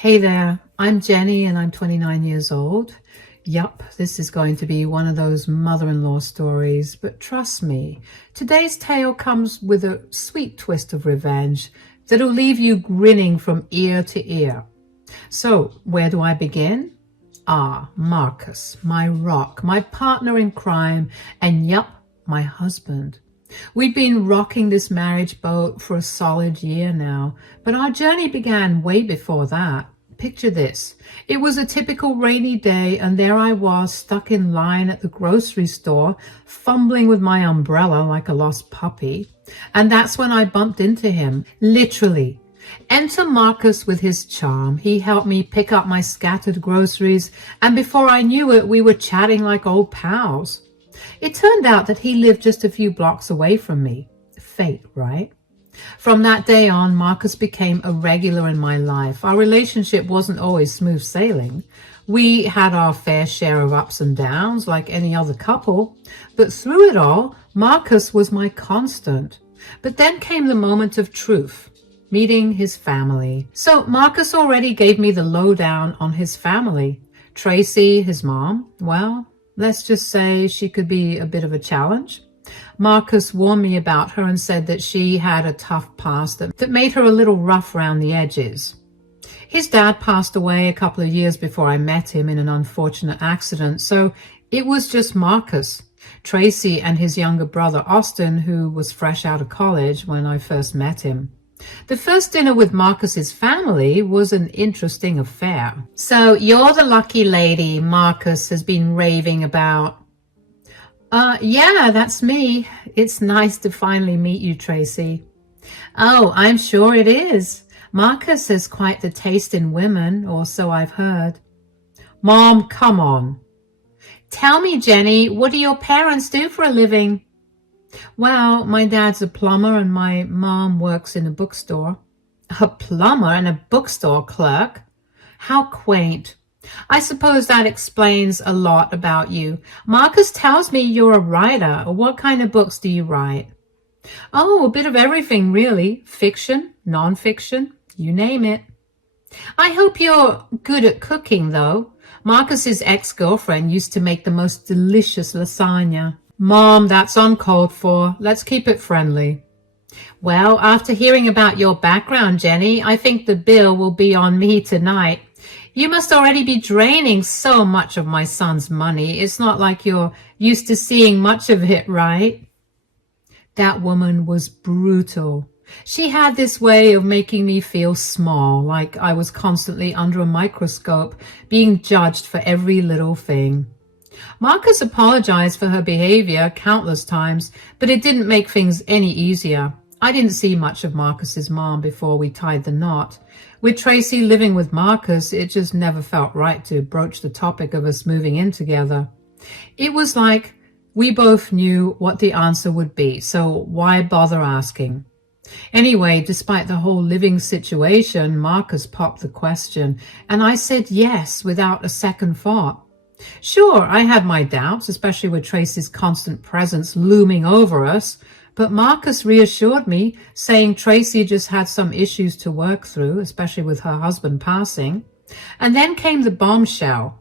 Hey there, I'm Jenny and I'm 29 years old. Yup, this is going to be one of those mother-in-law stories, but trust me, today's tale comes with a sweet twist of revenge that'll leave you grinning from ear to ear. So, where do I begin? Marcus, my rock, my partner in crime, and yup, my husband. We'd been rocking this marriage boat for a solid year now, but our journey began way before that. Picture this. It was a typical rainy day, and there I was, stuck in line at the grocery store, fumbling with my umbrella like a lost puppy. And that's when I bumped into him, literally. Enter Marcus with his charm. He helped me pick up my scattered groceries, and before I knew it, we were chatting like old pals. It turned out that he lived just a few blocks away from me. Fate, right? From that day on, Marcus became a regular in my life. Our relationship wasn't always smooth sailing. We had our fair share of ups and downs like any other couple, but through it all, Marcus was my constant. But then came the moment of truth, meeting his family. So Marcus already gave me the lowdown on his family. Tracy, his mom, well, let's just say she could be a bit of a challenge. Marcus warned me about her and said that she had a tough past that made her a little rough around the edges. His dad passed away a couple of years before I met him in an unfortunate accident, so it was just Marcus, Tracy, and his younger brother Austin, who was fresh out of college when I first met him. The first dinner with Marcus's family was an interesting affair. So you're the lucky lady Marcus has been raving about. Yeah, that's me. It's nice to finally meet you, Tracy. Oh, I'm sure it is. Marcus has quite the taste in women, or so I've heard. Mom, come on. Tell me, Jenny, what do your parents do for a living? Well, my dad's a plumber and my mom works in a bookstore. A plumber and a bookstore clerk? How quaint. I suppose that explains a lot about you. Marcus tells me you're a writer. What kind of books do you write? Oh, a bit of everything, really. Fiction, non-fiction, you name it. I hope you're good at cooking, though. Marcus's ex-girlfriend used to make the most delicious lasagna. Mom, that's uncalled for. Let's keep it friendly. Well, after hearing about your background, Jenny, I think the bill will be on me tonight. You must already be draining so much of my son's money. It's not like you're used to seeing much of it, right? That woman was brutal. She had this way of making me feel small, like I was constantly under a microscope, being judged for every little thing. Marcus apologized for her behavior countless times, but it didn't make things any easier. I didn't see much of Marcus's mom before we tied the knot. With Tracy living with Marcus, it just never felt right to broach the topic of us moving in together. It was like we both knew what the answer would be, so why bother asking? Anyway, despite the whole living situation, Marcus popped the question, and I said yes without a second thought. Sure, I had my doubts, especially with Tracy's constant presence looming over us, but Marcus reassured me, saying Tracy just had some issues to work through, especially with her husband passing. And then came the bombshell,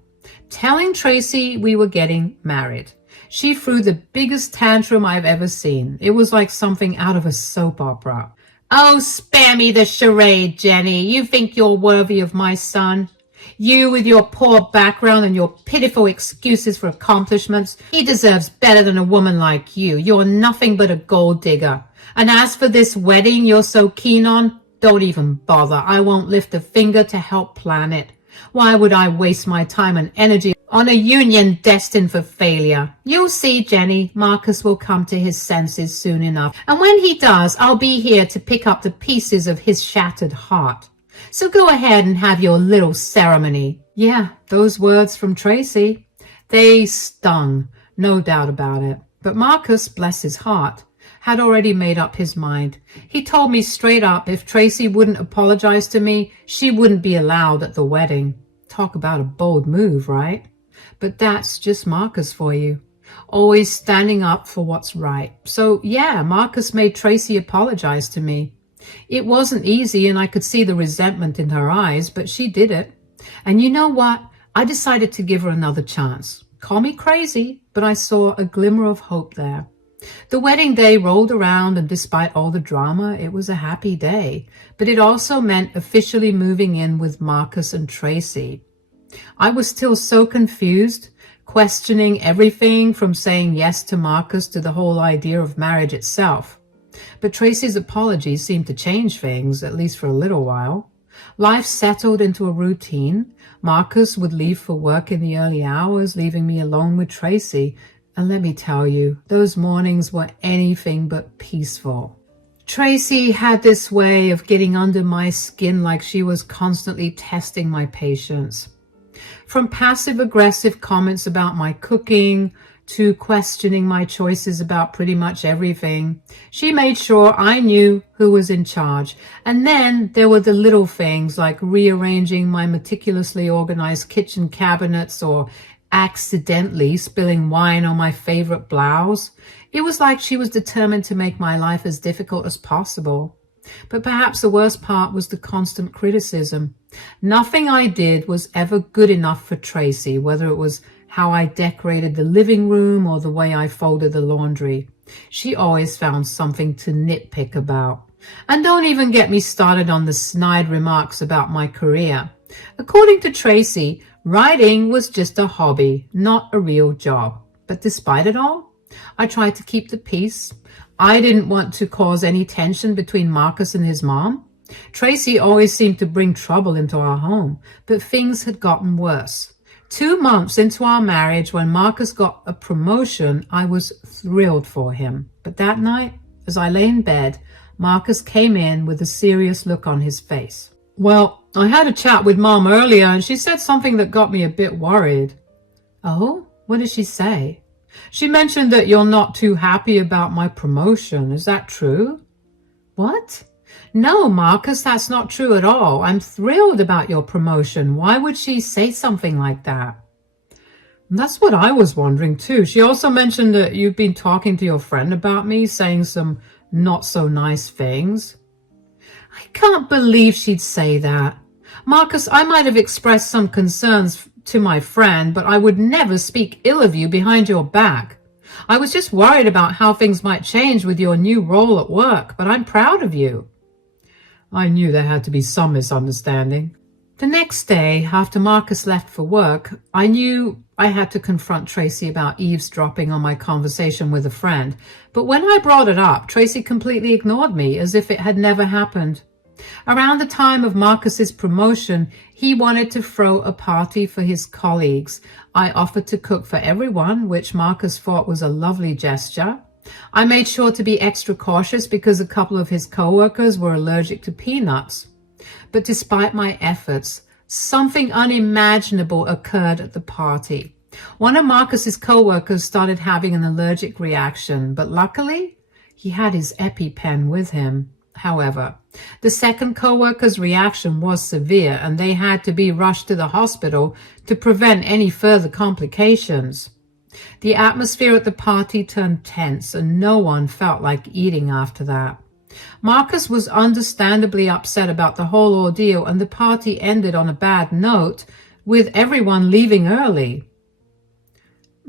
telling Tracy we were getting married. She threw the biggest tantrum I've ever seen. It was like something out of a soap opera. Oh, spare me the charade, Jenny. You think you're worthy of my son? You with your poor background and your pitiful excuses for accomplishments. He deserves better than a woman like you. You're nothing but a gold digger. And as for this wedding you're so keen on, don't even bother. I won't lift a finger to help plan it. Why would I waste my time and energy on a union destined for failure? You'll see, Jenny, Marcus will come to his senses soon enough. And when he does, I'll be here to pick up the pieces of his shattered heart. So go ahead and have your little ceremony. Yeah, those words from Tracy, they stung, no doubt about it. But Marcus, bless his heart, had already made up his mind. He told me straight up if Tracy wouldn't apologize to me, she wouldn't be allowed at the wedding. Talk about a bold move, right? But that's just Marcus for you. Always standing up for what's right. So yeah, Marcus made Tracy apologize to me. It wasn't easy, and I could see the resentment in her eyes, but she did it. And you know what? I decided to give her another chance. Call me crazy, but I saw a glimmer of hope there. The wedding day rolled around, and despite all the drama, it was a happy day. But it also meant officially moving in with Marcus and Tracy. I was still so confused, questioning everything from saying yes to Marcus to the whole idea of marriage itself. But Tracy's apologies seemed to change things, at least for a little while. Life settled into a routine. Marcus would leave for work in the early hours, leaving me alone with Tracy. And let me tell you, those mornings were anything but peaceful. Tracy had this way of getting under my skin, like she was constantly testing my patience. From passive-aggressive comments about my cooking to questioning my choices about pretty much everything, she made sure I knew who was in charge. And then there were the little things like rearranging my meticulously organized kitchen cabinets or accidentally spilling wine on my favorite blouse. It was like she was determined to make my life as difficult as possible. But perhaps the worst part was the constant criticism. Nothing I did was ever good enough for Tracy, whether it was how I decorated the living room or the way I folded the laundry. She always found something to nitpick about. And don't even get me started on the snide remarks about my career. According to Tracy, writing was just a hobby, not a real job. But despite it all, I tried to keep the peace. I didn't want to cause any tension between Marcus and his mom. Tracy always seemed to bring trouble into our home, but things had gotten worse. 2 months into our marriage, when Marcus got a promotion, I was thrilled for him. But that night, as I lay in bed, Marcus came in with a serious look on his face. Well, I had a chat with Mom earlier, and she said something that got me a bit worried. Oh, what did she say? She mentioned that you're not too happy about my promotion. Is that true? What? No, Marcus, that's not true at all. I'm thrilled about your promotion. Why would she say something like that? That's what I was wondering too. She also mentioned that you've been talking to your friend about me, saying some not so nice things. I can't believe she'd say that. Marcus, I might have expressed some concerns to my friend, but I would never speak ill of you behind your back. I was just worried about how things might change with your new role at work, but I'm proud of you. I knew there had to be some misunderstanding. The next day, after Marcus left for work, I knew I had to confront Tracy about eavesdropping on my conversation with a friend. But when I brought it up, Tracy completely ignored me, as if it had never happened. Around the time of Marcus's promotion, he wanted to throw a party for his colleagues. I offered to cook for everyone, which Marcus thought was a lovely gesture. I made sure to be extra cautious because a couple of his co-workers were allergic to peanuts. But despite my efforts, something unimaginable occurred at the party. One of Marcus's co-workers started having an allergic reaction, but luckily, he had his EpiPen with him. However, the second co-worker's reaction was severe, and they had to be rushed to the hospital to prevent any further complications. The atmosphere at the party turned tense, and no one felt like eating after that. Marcus was understandably upset about the whole ordeal, and the party ended on a bad note, with everyone leaving early.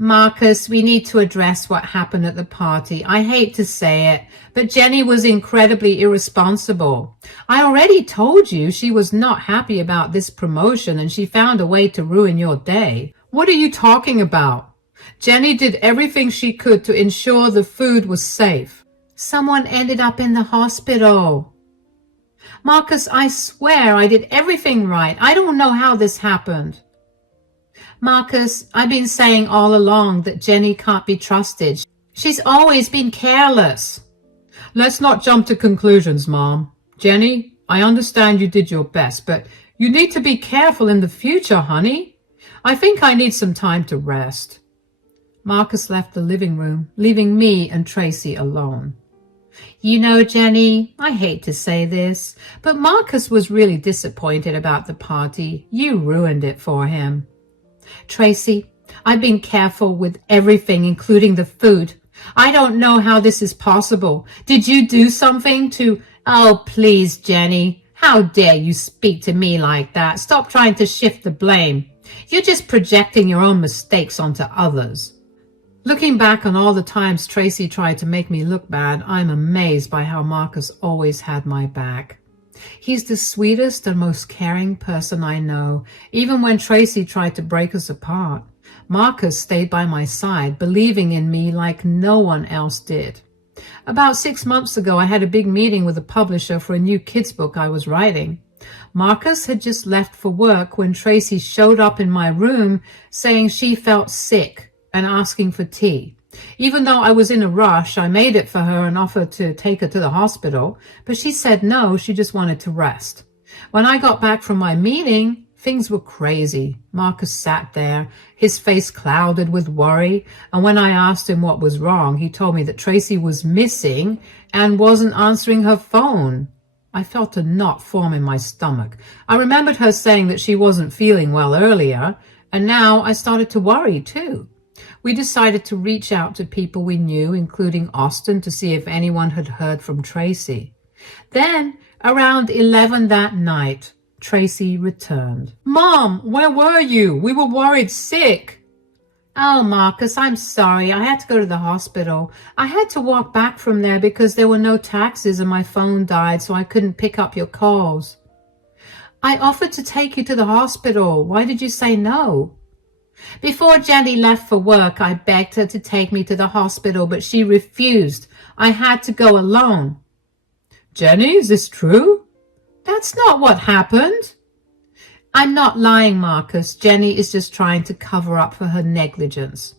Marcus, we need to address what happened at the party. I hate to say it, but Jenny was incredibly irresponsible. I already told you she was not happy about this promotion, and she found a way to ruin your day. What are you talking about? Jenny did everything she could to ensure the food was safe. Someone ended up in the hospital. Marcus, I swear I did everything right. I don't know how this happened. Marcus, I've been saying all along that Jenny can't be trusted. She's always been careless. Let's not jump to conclusions, Mom. Jenny, I understand you did your best, but you need to be careful in the future, honey. I think I need some time to rest. Marcus left the living room, leaving me and Tracy alone. You know, Jenny, I hate to say this, but Marcus was really disappointed about the party. You ruined it for him. Tracy, I've been careful with everything, including the food. I don't know how this is possible. Did you do something to Oh, please, Jenny. How dare you speak to me like that? Stop trying to shift the blame. You're just projecting your own mistakes onto others. Looking back on all the times Tracy tried to make me look bad, I'm amazed by how Marcus always had my back. He's the sweetest and most caring person I know. Even when Tracy tried to break us apart, Marcus stayed by my side, believing in me like no one else did. About 6 months ago, I had a big meeting with a publisher for a new kids book I was writing. Marcus had just left for work when Tracy showed up in my room saying she felt sick and asking for tea. Even though I was in a rush, I made it for her and offered to take her to the hospital, but she said no, she just wanted to rest. When I got back from my meeting, things were crazy. Marcus sat there, his face clouded with worry, and when I asked him what was wrong, he told me that Tracy was missing and wasn't answering her phone. I felt a knot form in my stomach. I remembered her saying that she wasn't feeling well earlier, and now I started to worry too. We decided to reach out to people we knew, including Austin, to see if anyone had heard from Tracy. Then, around 11 that night, Tracy returned. "Mom, where were you? We were worried sick." "Oh, Marcus, I'm sorry. I had to go to the hospital. I had to walk back from there because there were no taxis and my phone died, so I couldn't pick up your calls." "I offered to take you to the hospital. Why did you say no?" "Before Jenny left for work, I begged her to take me to the hospital, but she refused. I had to go alone." "Jenny, is this true?" "That's not what happened." "I'm not lying, Marcus. Jenny is just trying to cover up for her negligence."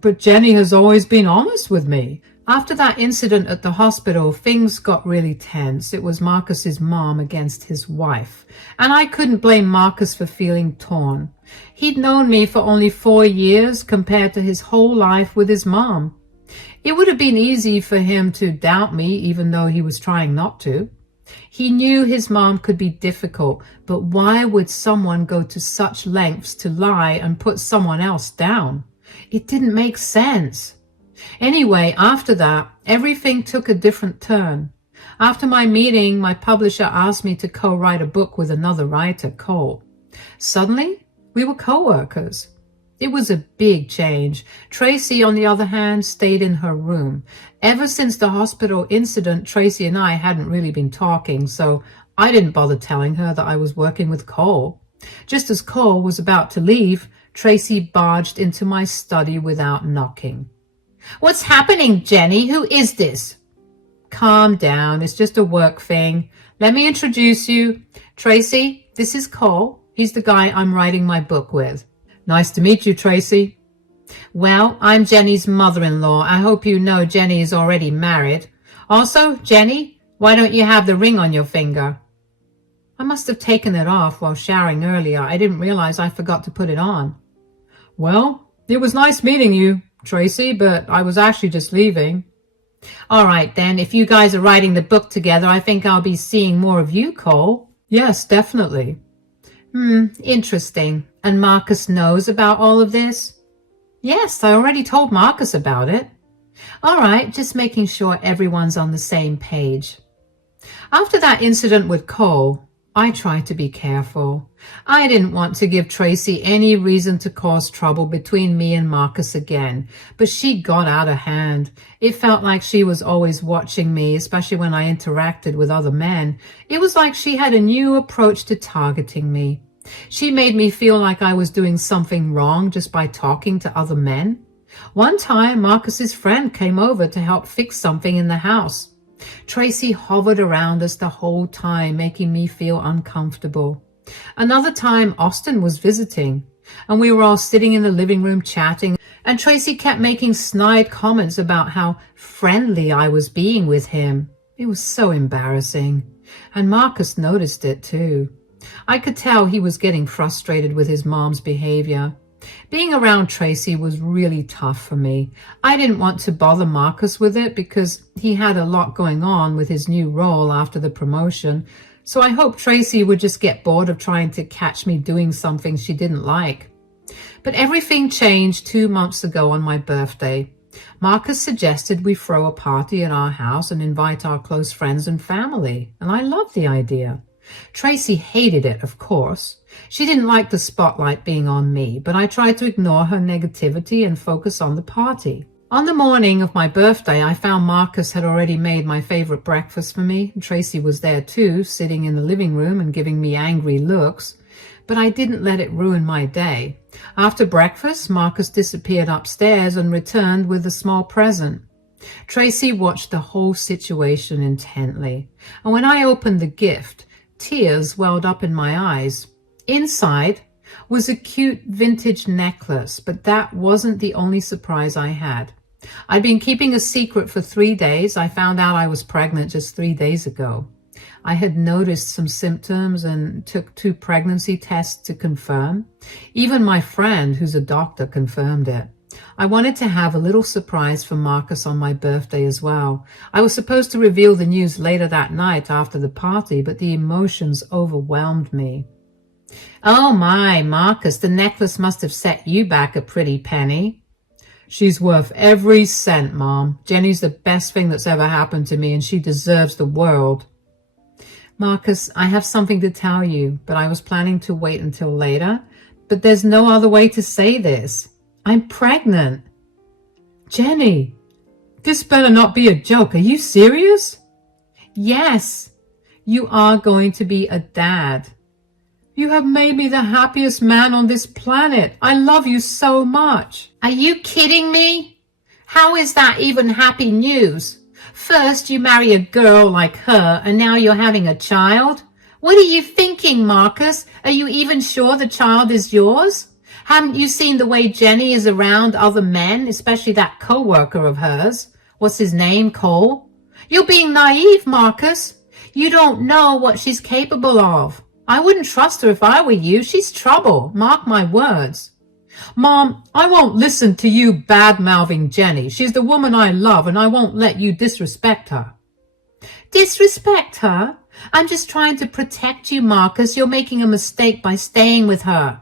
"But Jenny has always been honest with me." After that incident at the hospital, things got really tense. It was Marcus's mom against his wife, and I couldn't blame Marcus for feeling torn. He'd known me for only 4 years compared to his whole life with his mom. It would have been easy for him to doubt me, even though he was trying not to. He knew his mom could be difficult, but why would someone go to such lengths to lie and put someone else down? It didn't make sense. Anyway, after that, everything took a different turn. After my meeting, my publisher asked me to co-write a book with another writer, Cole. Suddenly, we were co-workers. It was a big change. Tracy, on the other hand, stayed in her room. Ever since the hospital incident, Tracy and I hadn't really been talking, so I didn't bother telling her that I was working with Cole. Just as Cole was about to leave, Tracy barged into my study without knocking. "What's happening, Jenny? Who is this?" "Calm down. It's just a work thing. Let me introduce you. Tracy, this is Cole. He's the guy I'm writing my book with." "Nice to meet you, Tracy." "Well, I'm Jenny's mother-in-law. I hope you know Jenny is already married. Also, Jenny, why don't you have the ring on your finger?" I must have taken it off while showering earlier. I didn't realize I forgot to put it on. "Well, it was nice meeting you, Tracy, but I was actually just leaving." "All right, then. If you guys are writing the book together, I think I'll be seeing more of you, Cole." "Yes, definitely." Interesting. And Marcus knows about all of this?" "Yes, I already told Marcus about it." "All right, just making sure everyone's on the same page." After that incident with Cole, I tried to be careful. I didn't want to give Tracy any reason to cause trouble between me and Marcus again, but she got out of hand. It felt like she was always watching me, especially when I interacted with other men. It was like she had a new approach to targeting me. She made me feel like I was doing something wrong just by talking to other men. One time, Marcus's friend came over to help fix something in the house. Tracy hovered around us the whole time, making me feel uncomfortable. Another time, Austin was visiting, and we were all sitting in the living room chatting, and Tracy kept making snide comments about how friendly I was being with him. It was so embarrassing, and Marcus noticed it too. I could tell he was getting frustrated with his mom's behavior. Being around Tracy was really tough for me. I didn't want to bother Marcus with it because he had a lot going on with his new role after the promotion, so I hoped Tracy would just get bored of trying to catch me doing something she didn't like. But everything changed 2 months ago on my birthday. Marcus suggested we throw a party at our house and invite our close friends and family, and I loved the idea. Tracy hated it, of course. She didn't like the spotlight being on me, but I tried to ignore her negativity and focus on the party. On the morning of my birthday, I found Marcus had already made my favorite breakfast for me. Tracy was there too, sitting in the living room and giving me angry looks. But I didn't let it ruin my day. After breakfast, Marcus disappeared upstairs and returned with a small present. Tracy watched the whole situation intently, and when I opened the gift, tears welled up in my eyes. Inside was a cute vintage necklace, but that wasn't the only surprise I had. I'd been keeping a secret for 3 days. I found out I was pregnant just 3 days ago. I had noticed some symptoms and took 2 pregnancy tests to confirm. Even my friend, who's a doctor, confirmed it. I wanted to have a little surprise for Marcus on my birthday as well. I was supposed to reveal the news later that night after the party, but the emotions overwhelmed me. Oh my, Marcus, the necklace must have set you back a pretty penny. She's worth every cent, Mom. Jenny's the best thing that's ever happened to me, and she deserves the world. Marcus, I have something to tell you, but I was planning to wait until later. But there's no other way to say this. I'm pregnant. Jenny, this better not be a joke. Are you serious? Yes, you are going to be a dad. You have made me the happiest man on this planet. I love you so much. Are you kidding me? How is that even happy news? First you marry a girl like her, and now you're having a child? What are you thinking, Marcus? Are you even sure the child is yours? Haven't you seen the way Jenny is around other men, especially that co-worker of hers? What's his name, Cole? You're being naive, Marcus. You don't know what she's capable of. I wouldn't trust her if I were you. She's trouble. Mark my words. Mom, I won't listen to you bad-mouthing Jenny. She's the woman I love, and I won't let you disrespect her. Disrespect her? I'm just trying to protect you, Marcus. You're making a mistake by staying with her.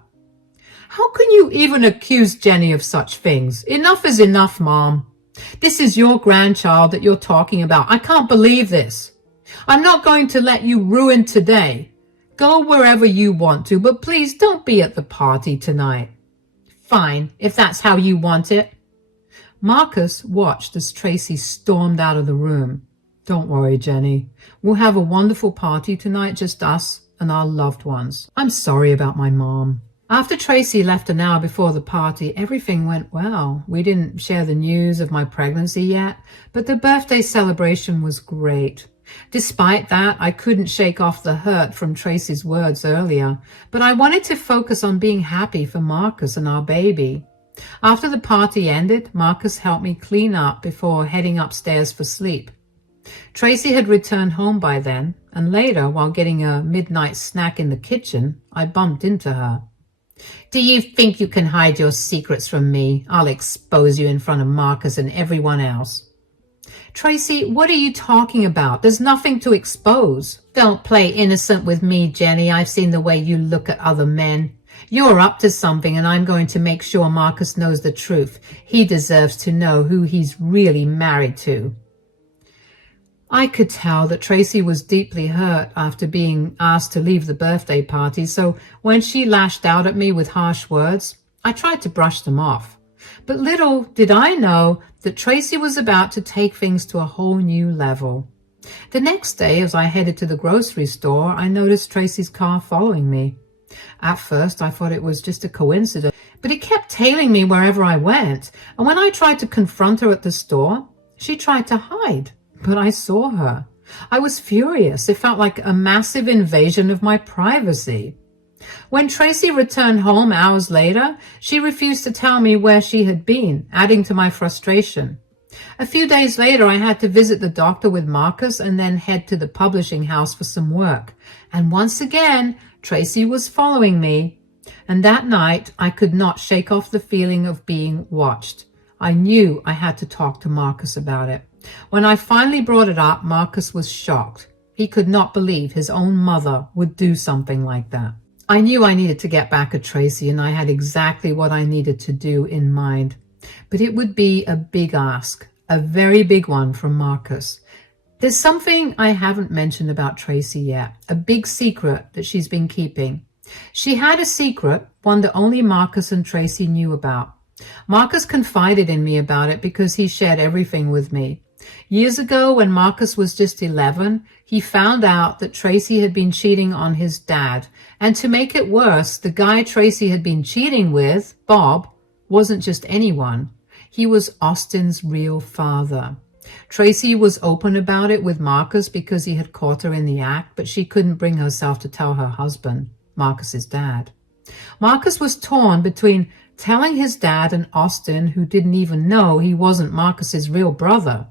How can you even accuse Jenny of such things? Enough is enough, Mom. This is your grandchild that you're talking about. I can't believe this. I'm not going to let you ruin today. Go wherever you want to, but please don't be at the party tonight. Fine, if that's how you want it. Marcus watched as Tracy stormed out of the room. Don't worry, Jenny. We'll have a wonderful party tonight, just us and our loved ones. I'm sorry about my mom. After Tracy left an hour before the party, everything went well. We didn't share the news of my pregnancy yet, but the birthday celebration was great. Despite that, I couldn't shake off the hurt from Tracy's words earlier, but I wanted to focus on being happy for Marcus and our baby. After the party ended, Marcus helped me clean up before heading upstairs for sleep. Tracy had returned home by then, and later, while getting a midnight snack in the kitchen, I bumped into her. Do you think you can hide your secrets from me? I'll expose you in front of Marcus and everyone else. Tracy, what are you talking about? There's nothing to expose. Don't play innocent with me, Jenny. I've seen the way you look at other men. You're up to something, and I'm going to make sure Marcus knows the truth. He deserves to know who he's really married to. I could tell that Tracy was deeply hurt after being asked to leave the birthday party, so when she lashed out at me with harsh words, I tried to brush them off. But little did I know that Tracy was about to take things to a whole new level. The next day, as I headed to the grocery store, I noticed Tracy's car following me. At first, I thought it was just a coincidence, but it kept tailing me wherever I went, and when I tried to confront her at the store, she tried to hide. But I saw her. I was furious. It felt like a massive invasion of my privacy. When Tracy returned home hours later, she refused to tell me where she had been, adding to my frustration. A few days later, I had to visit the doctor with Marcus and then head to the publishing house for some work. And once again, Tracy was following me. And that night, I could not shake off the feeling of being watched. I knew I had to talk to Marcus about it. When I finally brought it up, Marcus was shocked. He could not believe his own mother would do something like that. I knew I needed to get back at Tracy, and I had exactly what I needed to do in mind. but it would be a big ask, a very big one from Marcus. There's something I haven't mentioned about Tracy yet, a big secret that she's been keeping. She had a secret, one that only Marcus and Tracy knew about. Marcus confided in me about it because he shared everything with me. Years ago, when Marcus was just 11, he found out that Tracy had been cheating on his dad. And to make it worse, the guy Tracy had been cheating with, Bob, wasn't just anyone. He was Austin's real father. Tracy was open about it with Marcus because he had caught her in the act, but she couldn't bring herself to tell her husband, Marcus's dad. Marcus was torn between telling his dad and Austin, who didn't even know he wasn't Marcus's real brother.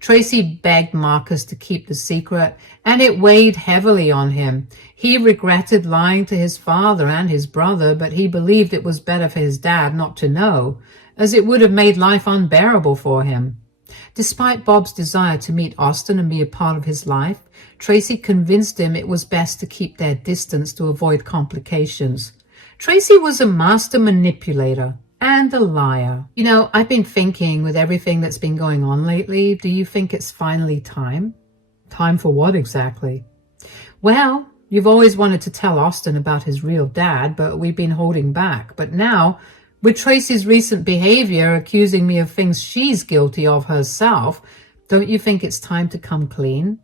Tracy begged Marcus to keep the secret, and it weighed heavily on him. He regretted lying to his father and his brother, but he believed it was better for his dad not to know, as it would have made life unbearable for him. Despite Bob's desire to meet Austin and be a part of his life, Tracy convinced him it was best to keep their distance to avoid complications. Tracy was a master manipulator and a liar. You know, I've been thinking with everything that's been going on lately, do you think it's finally time? Time for what exactly? Well, you've always wanted to tell Austin about his real dad, but we've been holding back. But now, with Tracy's recent behavior accusing me of things she's guilty of herself, don't you think it's time to come clean?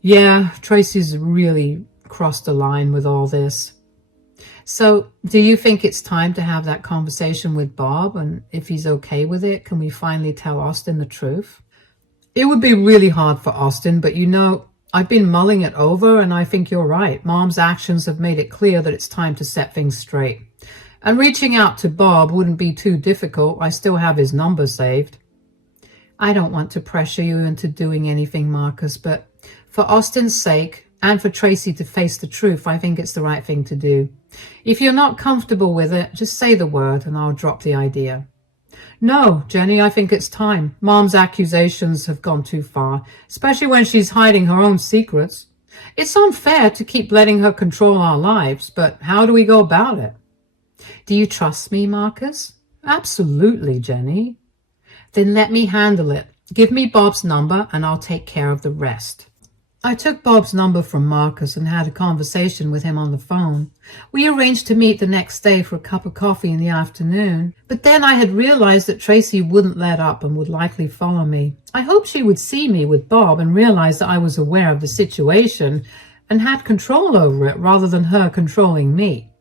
Yeah, Tracy's really crossed the line with all this. So, do you think it's time to have that conversation with Bob? And if he's okay with it, can we finally tell Austin the truth? It would be really hard for Austin, but you know, I've been mulling it over and I think you're right. Mom's actions have made it clear that it's time to set things straight. And reaching out to Bob wouldn't be too difficult. I still have his number saved. I don't want to pressure you into doing anything, Marcus, but for Austin's sake and for Tracy to face the truth, I think it's the right thing to do. If you're not comfortable with it, just say the word and I'll drop the idea. No, Jenny, I think it's time. Mom's accusations have gone too far, especially when she's hiding her own secrets. It's unfair to keep letting her control our lives, but how do we go about it? Do you trust me, Marcus? Absolutely, Jenny. Then let me handle it. Give me Bob's number and I'll take care of the rest. I took Bob's number from Marcus and had a conversation with him on the phone. We arranged to meet the next day for a cup of coffee in the afternoon, but then I had realized that Tracy wouldn't let up and would likely follow me. I hoped she would see me with Bob and realize that I was aware of the situation and had control over it rather than her controlling me.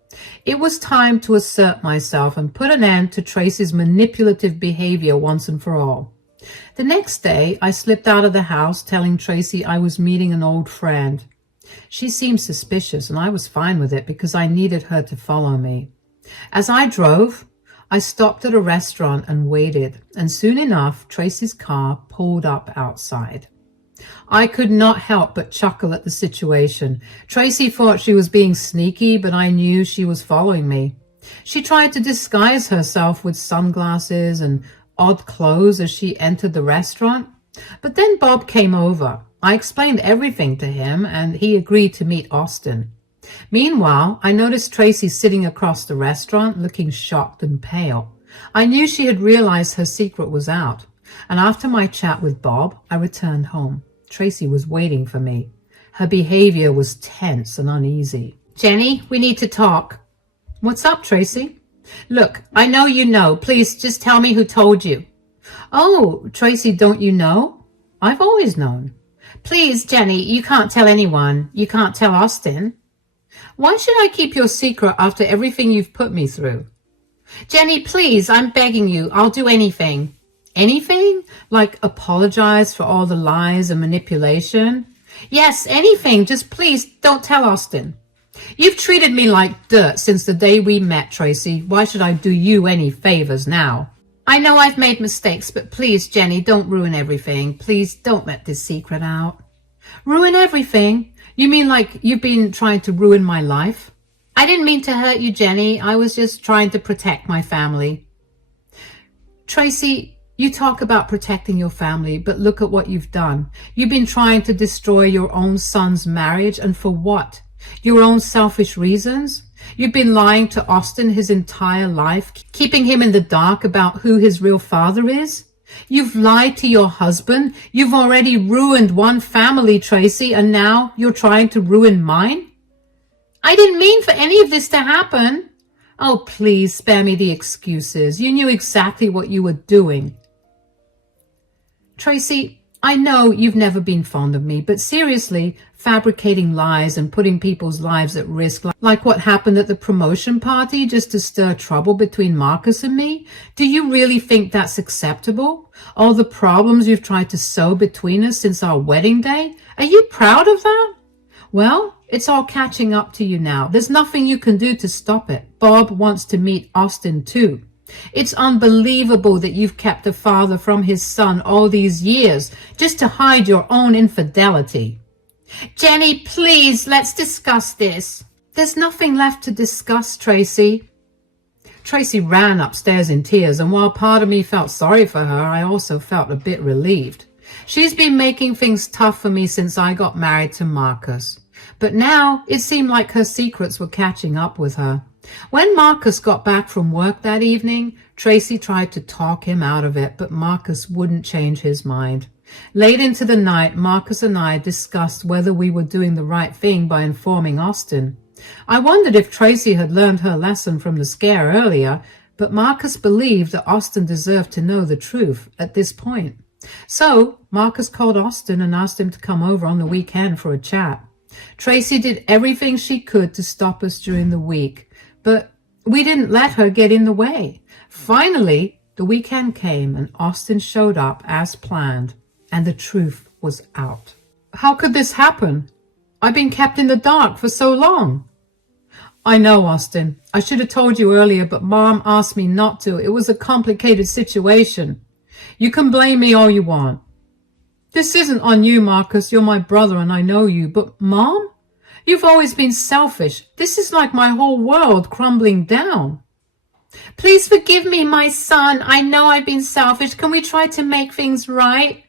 It was time to assert myself and put an end to Tracy's manipulative behavior once and for all. The next day, I slipped out of the house telling Tracy I was meeting an old friend. She seemed suspicious, and I was fine with it because I needed her to follow me. As I drove, I stopped at a restaurant and waited, and soon enough, Tracy's car pulled up outside. I could not help but chuckle at the situation. Tracy thought she was being sneaky, but I knew she was following me. She tried to disguise herself with sunglasses and odd clothes as she entered the restaurant. But then Bob came over. I explained everything to him, and he agreed to meet Austin. Meanwhile, I noticed Tracy sitting across the restaurant, looking shocked and pale. I knew she had realized her secret was out, and after my chat with Bob, I returned home. Tracy was waiting for me. Her behavior was tense and uneasy. Jenny, we need to talk. What's up, Tracy? Look, I know you know. Please just tell me who told you. Oh, Tracy, don't you know? I've always known. Please, Jenny, you can't tell anyone. You can't tell Austin. Why should I keep your secret after everything you've put me through? Jenny, please, I'm begging you. I'll do anything. Anything? Like apologize for all the lies and manipulation? Yes, anything. Just please don't tell Austin. You've treated me like dirt since the day we met, Tracy. Why should I do you any favors now? I know I've made mistakes, but please, Jenny, don't ruin everything. Please don't let this secret out. Ruin everything? You mean like you've been trying to ruin my life? I didn't mean to hurt you, Jenny. I was just trying to protect my family. Tracy, you talk about protecting your family, but look at what you've done. You've been trying to destroy your own son's marriage, and for what? Your own selfish reasons? You've been lying to Austin his entire life, keeping him in the dark about who his real father is. You've lied to your husband. You've already ruined one family, Tracy, and now you're trying to ruin mine? I didn't mean for any of this to happen. Oh, please spare me the excuses. You knew exactly what you were doing. Tracy, I know you've never been fond of me, but seriously, fabricating lies and putting people's lives at risk, like what happened at the promotion party just to stir trouble between Marcus and me, do you really think that's acceptable? All the problems you've tried to sow between us since our wedding day? Are you proud of that? Well, it's all catching up to you now. There's nothing you can do to stop it. Bob wants to meet Austin too. It's unbelievable that you've kept a father from his son all these years just to hide your own infidelity. Jenny, please, let's discuss this. There's nothing left to discuss, Tracy. Tracy ran upstairs in tears, and while part of me felt sorry for her, I also felt a bit relieved. She's been making things tough for me since I got married to Marcus. But now it seemed like her secrets were catching up with her. When Marcus got back from work that evening, Tracy tried to talk him out of it, but Marcus wouldn't change his mind. Late into the night, Marcus and I discussed whether we were doing the right thing by informing Austin. I wondered if Tracy had learned her lesson from the scare earlier, but Marcus believed that Austin deserved to know the truth at this point. So Marcus called Austin and asked him to come over on the weekend for a chat. Tracy did everything she could to stop us during the week, but we didn't let her get in the way. Finally, the weekend came and Austin showed up as planned, and the truth was out. How could this happen? I've been kept in the dark for so long. I know, Austin. I should have told you earlier, but Mom asked me not to. It was a complicated situation. You can blame me all you want. This isn't on you, Marcus. You're my brother and I know you. But Mom? You've always been selfish. This is like my whole world crumbling down. Please forgive me, my son. I know I've been selfish. Can we try to make things right?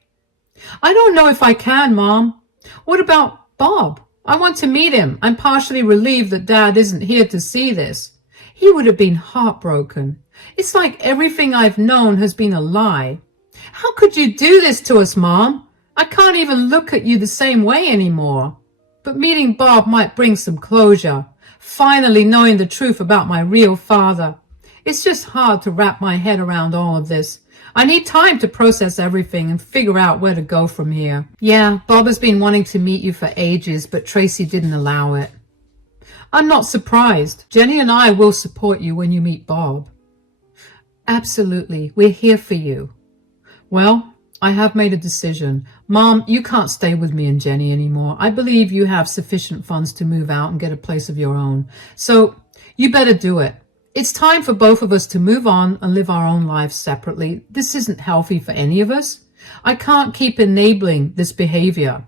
I don't know if I can, Mom. What about Bob? I want to meet him. I'm partially relieved that Dad isn't here to see this. He would have been heartbroken. It's like everything I've known has been a lie. How could you do this to us, Mom? I can't even look at you the same way anymore. But meeting Bob might bring some closure. Finally knowing the truth about my real father. It's just hard to wrap my head around all of this. I need time to process everything and figure out where to go from here. Yeah, Bob has been wanting to meet you for ages, but Tracy didn't allow it. I'm not surprised. Jenny and I will support you when you meet Bob. Absolutely. We're here for you. Well, I have made a decision. Mom, you can't stay with me and Jenny anymore. I believe you have sufficient funds to move out and get a place of your own. So you better do it. It's time for both of us to move on and live our own lives separately. This isn't healthy for any of us. I can't keep enabling this behavior.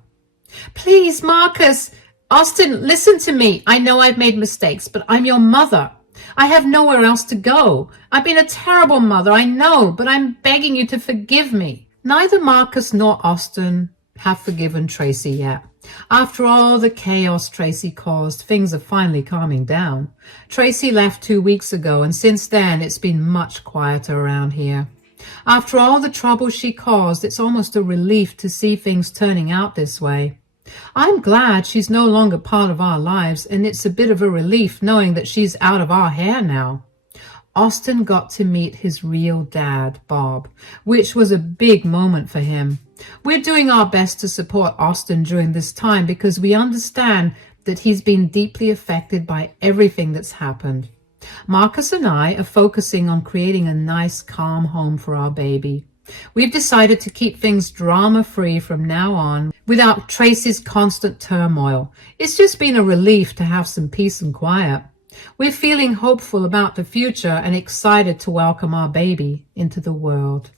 Please, Marcus. Austin, listen to me. I know I've made mistakes, but I'm your mother. I have nowhere else to go. I've been a terrible mother, I know, but I'm begging you to forgive me. Neither Marcus nor Austin have forgiven Tracy yet. After all the chaos Tracy caused, things are finally calming down. Tracy left 2 weeks ago, and since then it's been much quieter around here. After all the trouble she caused, it's almost a relief to see things turning out this way. I'm glad she's no longer part of our lives, and it's a bit of a relief knowing that she's out of our hair now. Austin got to meet his real dad, Bob, which was a big moment for him. We're doing our best to support Austin during this time because we understand that he's been deeply affected by everything that's happened. Marcus and I are focusing on creating a nice, calm home for our baby. We've decided to keep things drama-free from now on without Tracy's constant turmoil. It's just been a relief to have some peace and quiet. We're feeling hopeful about the future and excited to welcome our baby into the world.